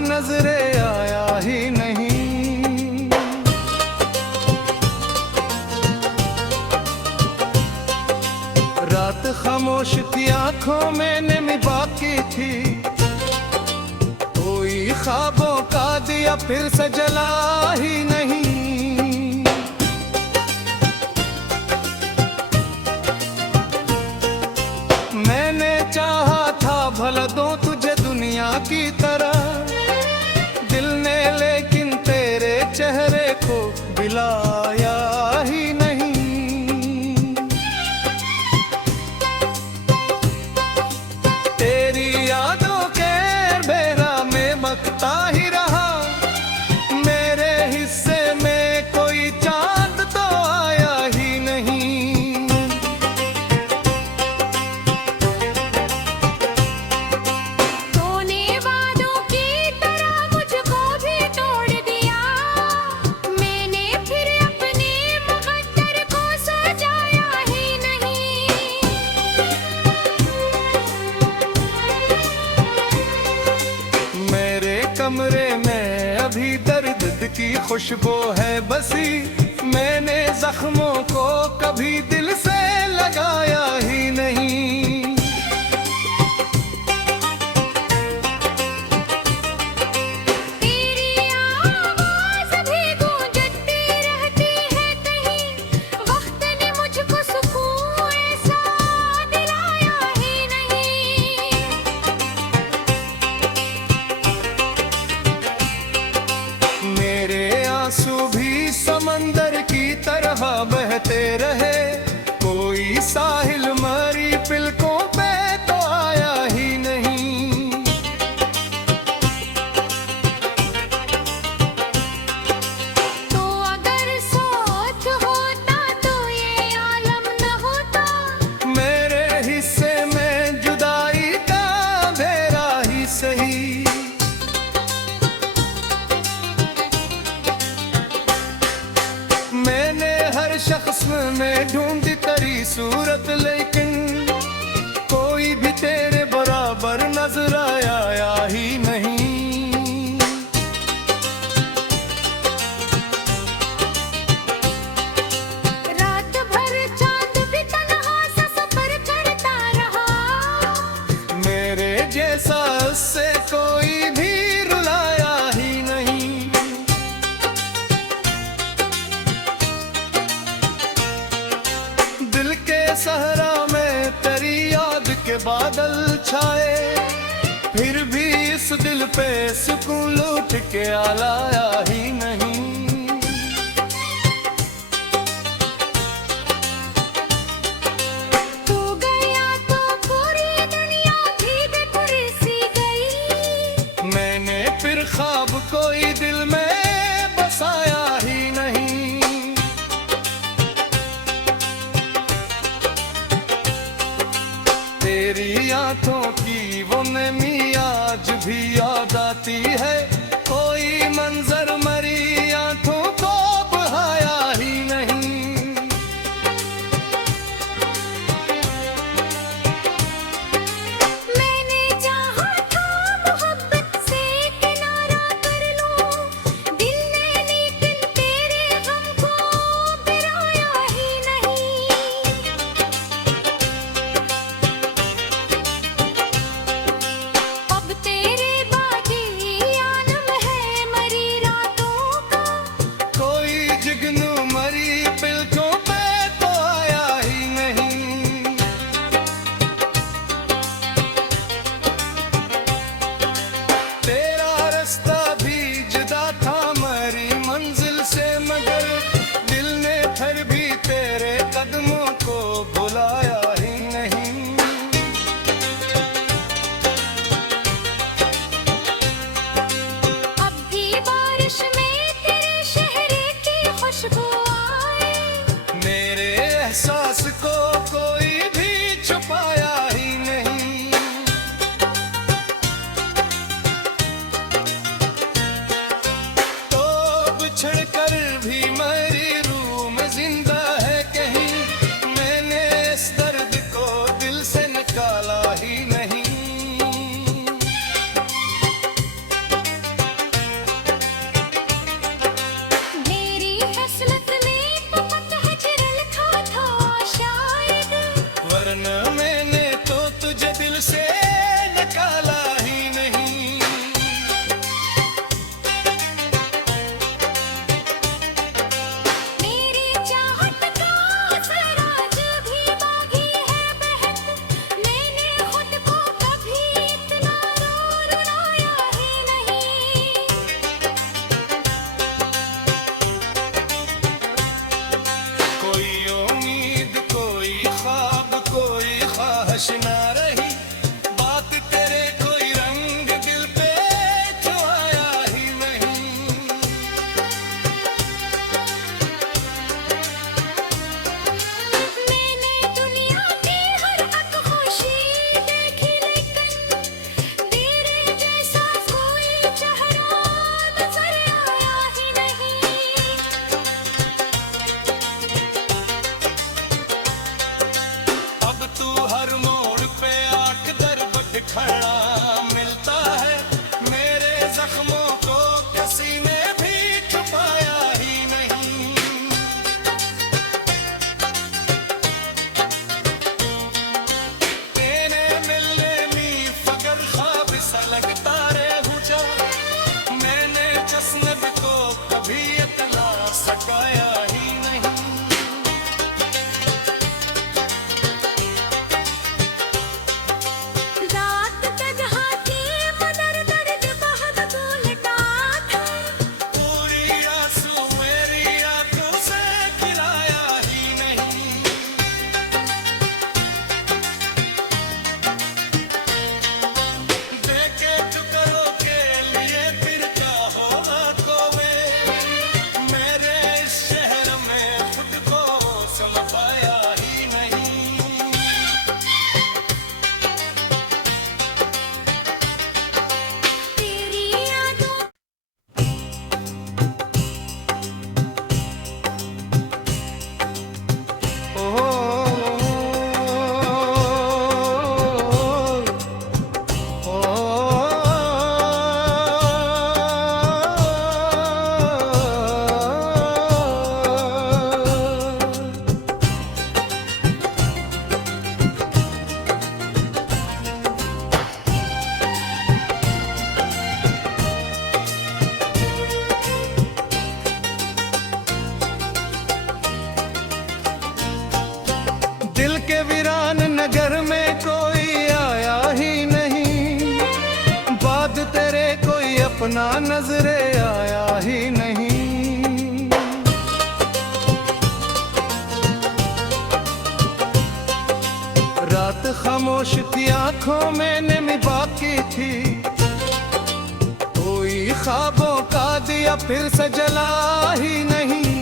नजरे आया ही नहीं। रात खामोश थी, आंखों में नमी बाकी थी, कोई ख्वाबों का दिया फिर से जला ही नहीं। मैंने चाहा था भला दूं तुझे दुनिया की तरह, दिल ने लेकिन तेरे चेहरे को बिलाया ही नहीं। तेरी यादों के बेरा में बकता ही रहा, मेरे हिस्से में कोई चांद तो आया ही नहीं। तूने वादों की तरह मुझको भी तोड़ दिया, मैंने फिर अपने मुकद्दर को सजाया ही नहीं। मेरे कमरे में अभी दर्द की खुशबू है बसी, मैंने जख्मों को कभी दिल से लगाया ही नहीं। तेरी आवाज़ भी गूंजती रहती है कहीं, वक्त ने मुझको सुकून ऐसा दिलाया ही नहीं। मेरे आंसू भी समंदर की तरह बहते रहे, कोई साहिल मरी पिलकों पे तो आया ही नहीं। तो अगर सोच होता तो ये आलम न होता, मेरे हिस्से में जुदाई का अंधेरा ही सही। मैंने हर शख्स में ढूंढी तेरी सूरत, लेकिन कोई भी तेरे बराबर नजर आया ही नहीं। रात भर चांद भी तन्हा सा सफर करता रहा, मेरे जैसा उससे कोई भी रुलाया ही नहीं। दिल के सहरा में तेरी याद के बादल छाए, फिर भी इस दिल पे सुकून लूट के आलाया ही नहीं। तू गया तो पूरी दुनिया भीग कुर्सी गई। मैंने फिर ख्वाब कोई दिल में बसाया ही नहीं। तेरी आंखों की वो नमी आज भी याद आती है, कोई मंजर मरी आंखों को बहाया ही नहीं। मैंने चाहा था मोहब्बत से किनारा कर लूं, दिल ने लेकिन तेरे गम को गिराया ही नहीं। अब तेरे बाद नजरे आया ही नहीं। रात खामोश थी, आंखों में नमी बाकी थी, कोई ख्वाबों का दिया फिर से जला ही नहीं।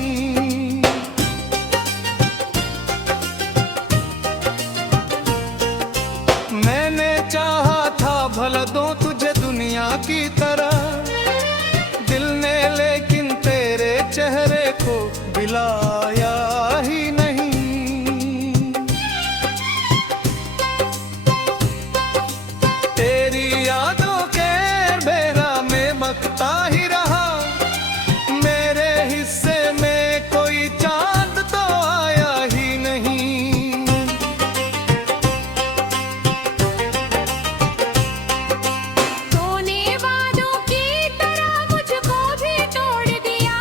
मैंने चाहा था भला दूं तुझे दुनिया की तरह, दिल ने लेकिन तेरे चेहरे को बिलाया ही नहीं। तेरी यादों के बेरा में बकता ही रहा, मेरे हिस्से में कोई चांद तो आया ही नहीं। तूने वादों की तरह मुझको भी तोड़ दिया,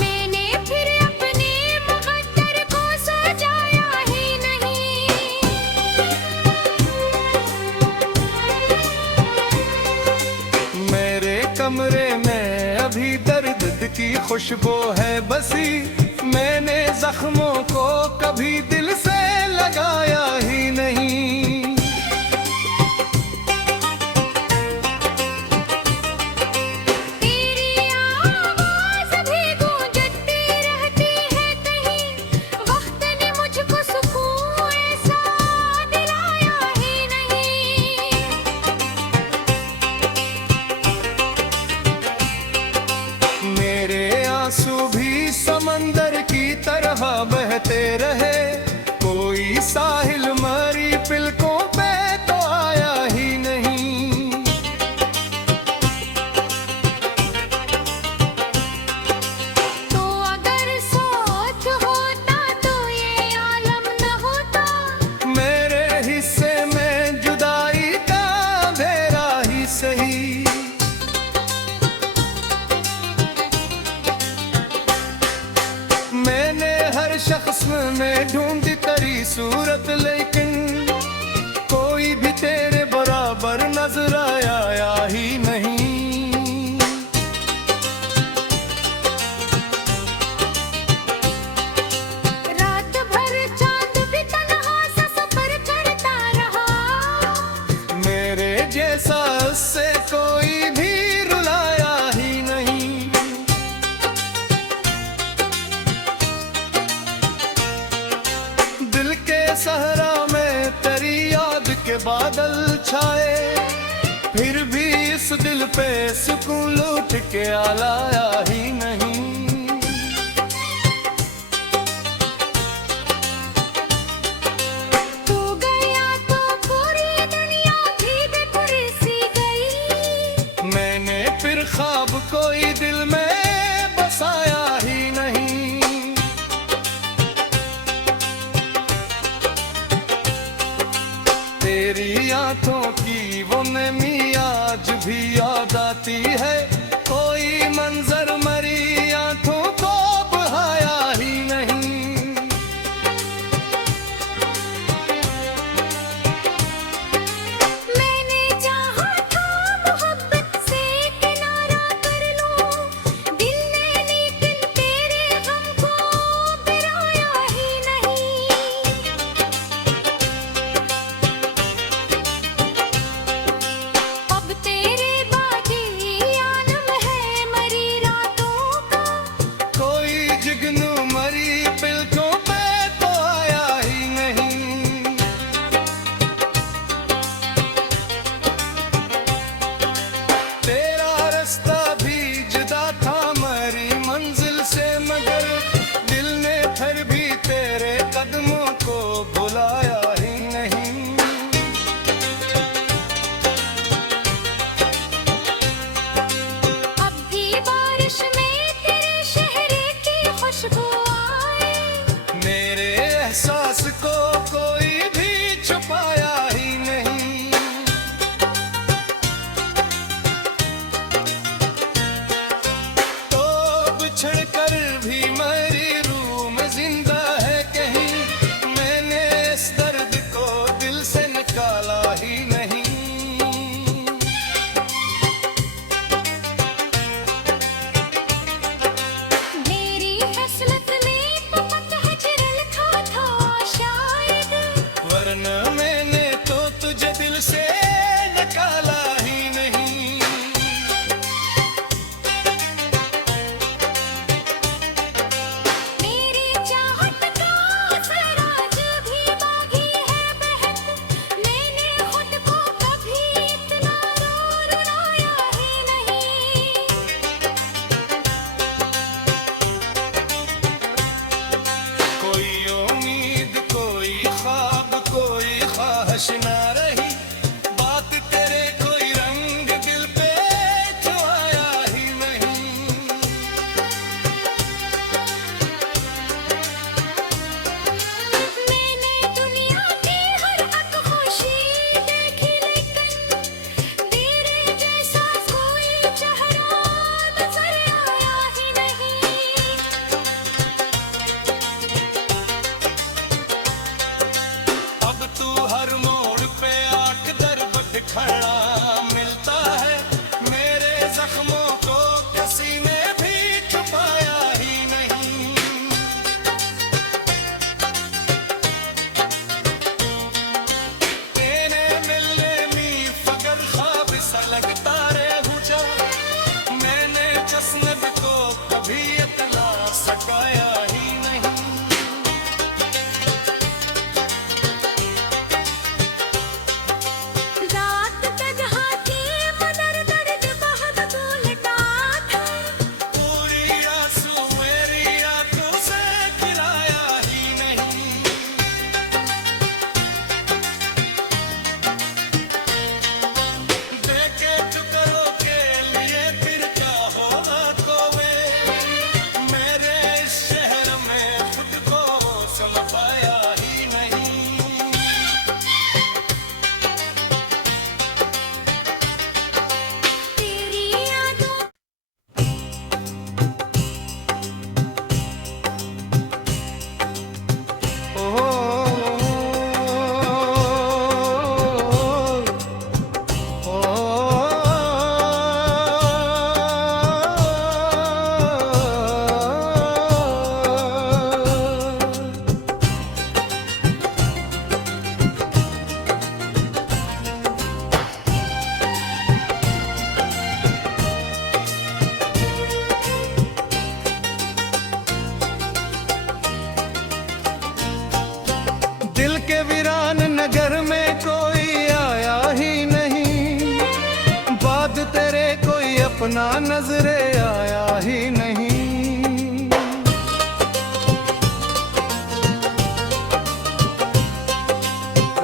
मैंने फिर अपने मुकद्दर को सजाया ही नहीं। मेरे कमरे में अभी दर्द की खुशबू है बसी, मैंने जख्मों को कभी दिल से लगाया ही नहीं। तेरी आवाज़ भी गूंजती रहती है कहीं, वक्त ने मुझको सुकून ऐसा दिलाया ही नहीं। मेरे आंसू भी समंदर की तरह बहते रहे, कोई साहिल मरी पिलकों पे तो आया ही नहीं। तो अगर सोच होता तो ये आलम न होता, मेरे हिस्से में जुदाई का अंधेरा ही सही। मैंने हर शख्स में ढूंढी तेरी सूरत, लेकिन कोई भी तेरे बराबर नजर आया ही नहीं। रात भर चांद भी तन्हा सा सफर करता रहा, मेरे जैसा उससे कोई भी रुलाया ही नहीं। दिल के सहरा में तेरी याद के बादल छाए, फिर भी इस दिल पे सुकून लूट के आलाया ही नहीं। तू गया तो पूरी दुनिया भी बेखुरी सी गई। मैंने फिर ख्वाब कोई दिल में बसाया ही नहीं। तेरी आंखों की वो नमी आज भी याद आती है, कोई मंजर मरी आंखों को बहाया ही नहीं। मैंने चाहा था मोहब्बत से किनारा कर लूं, दिल ने लेकिन तेरे गम को बिराया ही नहीं। अब तेरे बाद नजरे आया ही नहीं।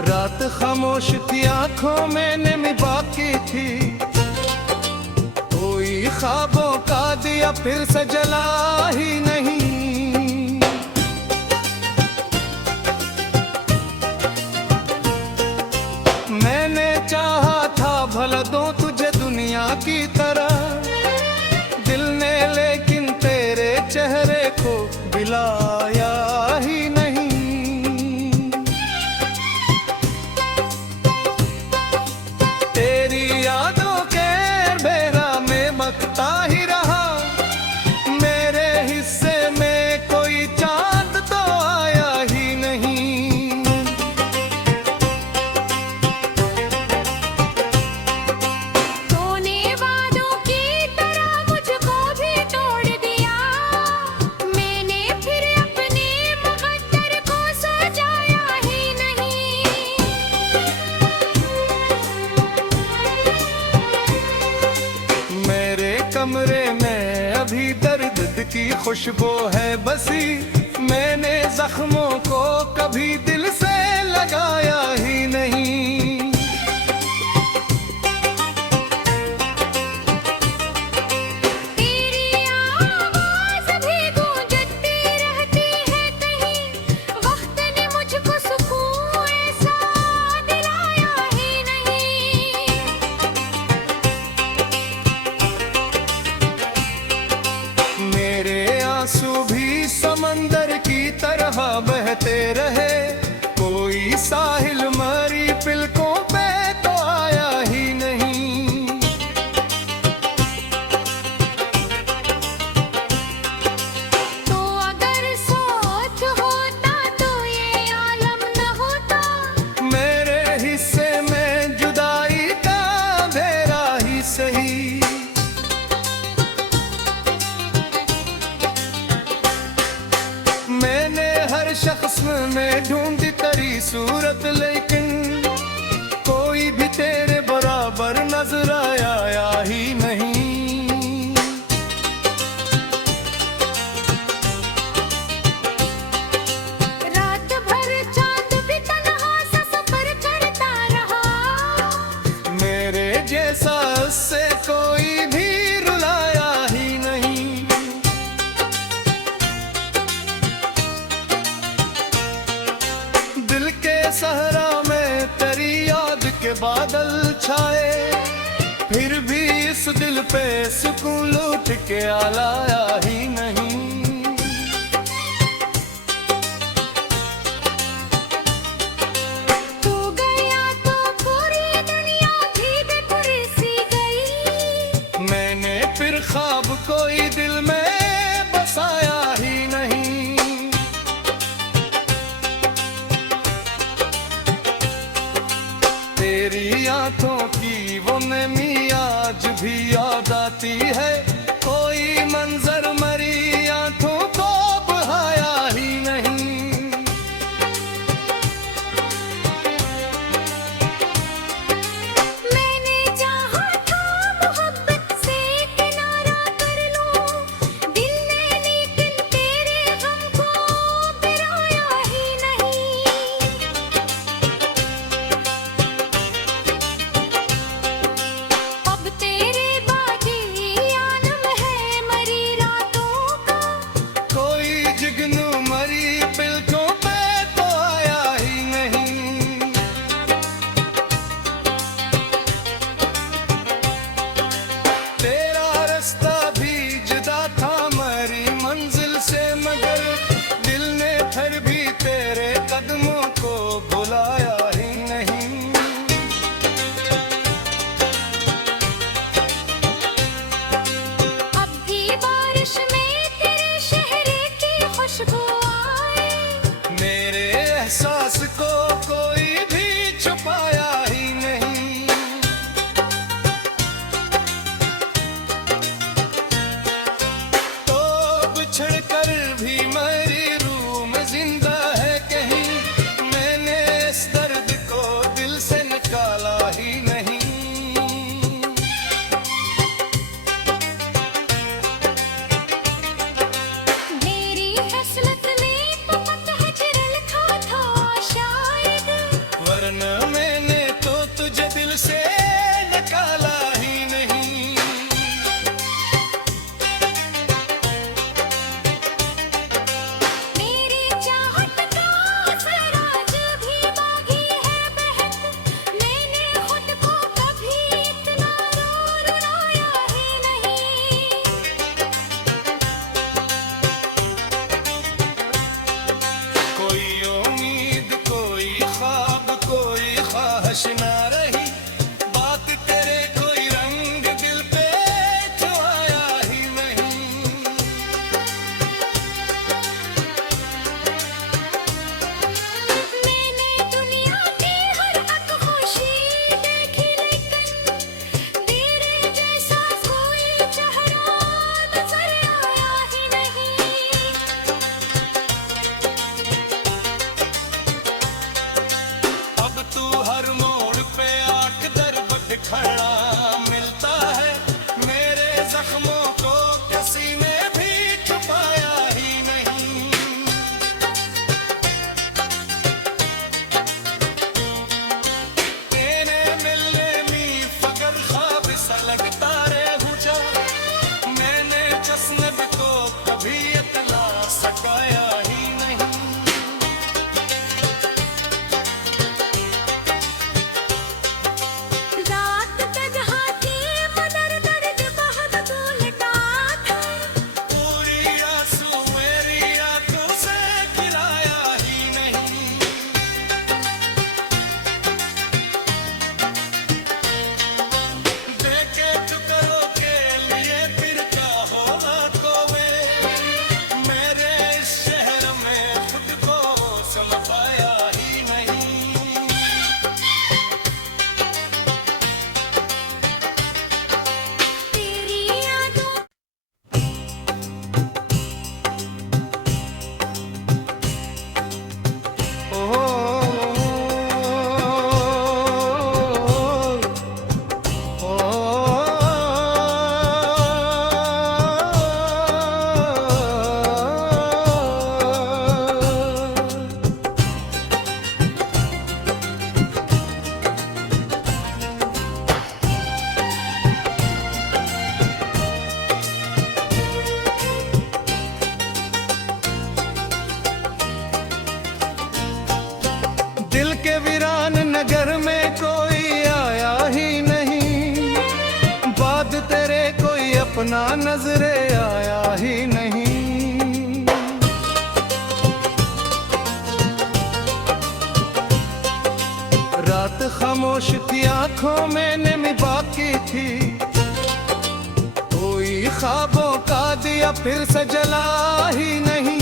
रात खामोश थी, आंखों में नमी बाकी थी, कोई ख्वाबों का दिया फिर से जला ही नहीं। मैंने चाहा था भला दूं तुझे दुनिया की तरह, दिल ने लेकिन तेरे चेहरे को बिलाया ही नहीं। तेरी यादों के बेरा में बकता ही रहा, मेरे हिस्से में कोई चांद तो आया ही नहीं। तूने वादों की तरह मुझको भी तोड़ दिया, मैंने फिर अपने मुकद्दर को सजाया ही नहीं। मेरे कमरे में अभी दर्द की खुशबू है बसी, मैंने जख्मों को कभी दिल से लगाया ही नहीं। तेरी आवाज़ भी गूंजती रहती है कहीं, वक्त ने मुझको सुकून ऐसा दिलाया ही नहीं। मेरे आंसू भी समंदर की तरह बहते रहे, कोई साहिल मरी पिलकों पे तो आया ही नहीं। तो अगर सोच होता तो ये आलम न होता, मेरे हिस्से में जुदाई का अंधेरा ही सही। मैंने हर शख्स में ढूंढी तेरी सूरत, लेकिन कोई भी तेरे बराबर नजर आया ही नहीं। रात भर चांद भी तन्हा सा सफर करता रहा, मेरे जैसा उससे कोई भी रुलाया ही नहीं। दिल के सहरा में तेरी याद के बादल छाए, फिर भी इस दिल पे सुकून लूट के आलाया ही नहीं। तू गया तो पूरी दुनिया भीग कुर्सी गई। मैंने फिर ख्वाब कोई दिल में बसाया ही नहीं। तेरी आंखों की वो नमी आज भी याद आती है, कोई मंजर मरी आंखों को बहाया ही नहीं। मैंने चाहा था मोहब्बत से किनारा कर लूं, दिल ने लेकिन तेरे गम को बिराया ही नहीं। अब तेरे बाकी को किसी ने भी छुपाया ही नहीं। तेरे मिलने में फगर ख्वाब सा लगता रे हुजा, मैंने जश्न को कभी इतना सकाया ही नहीं। रात तन्हा थी मगर दर्द बहुत बोलता था, पूरी आंसू मेरी आंखों से गिराया ही नहीं। देखे टुकड़ों के लिए फिर क्या होगा कोवे, मेरे इस शहर में खुद को समझ पाया ही नहीं। तेरी यादों दिल के वीरान नगर में कोई आया ही नहीं, बाद तेरे कोई अपना नजरे आया ही नहीं। रात खामोश थी आंखों में नमी बाकी थी, कोई ख्वाबों का दिया फिर से जला ही नहीं।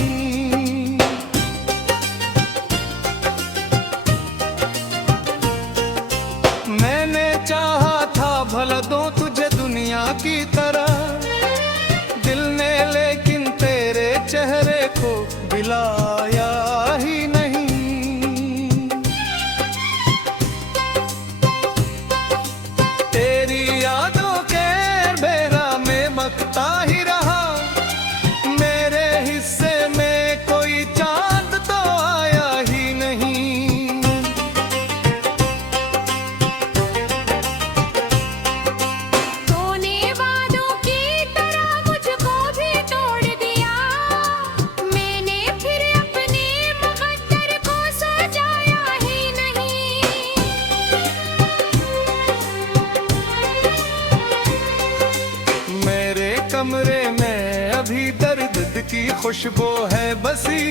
मैंने चाहा था भला दूं तुझे दुनिया की तरह, दिल ने लेकिन तेरे चेहरे को बिलाया ही नहीं। तेरी यादों के बेरा में बकता ही रहा, मेरे हिस्से में कोई चांद तो आया ही नहीं। तूने वादों की तरह मुझको भी तोड़ दिया, मैंने फिर अपने मुकद्दर को सजाया ही नहीं। मेरे कमरे में अभी दर्द की खुशबू है बसी,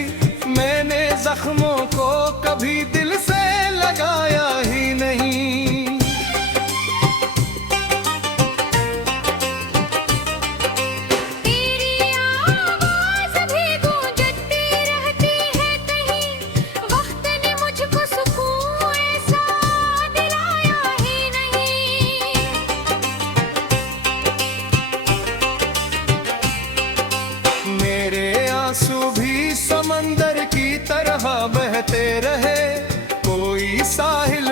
मैंने जख्मों को कभी दिल से लगाया ही नहीं। तेरी आवाज़ भी गूंजती रहती है कहीं, वक्त ने मुझको सुकून ऐसा दिलाया ही नहीं। मेरे आंसू भी समंदर की तरह बहते रहे, कोई साहिल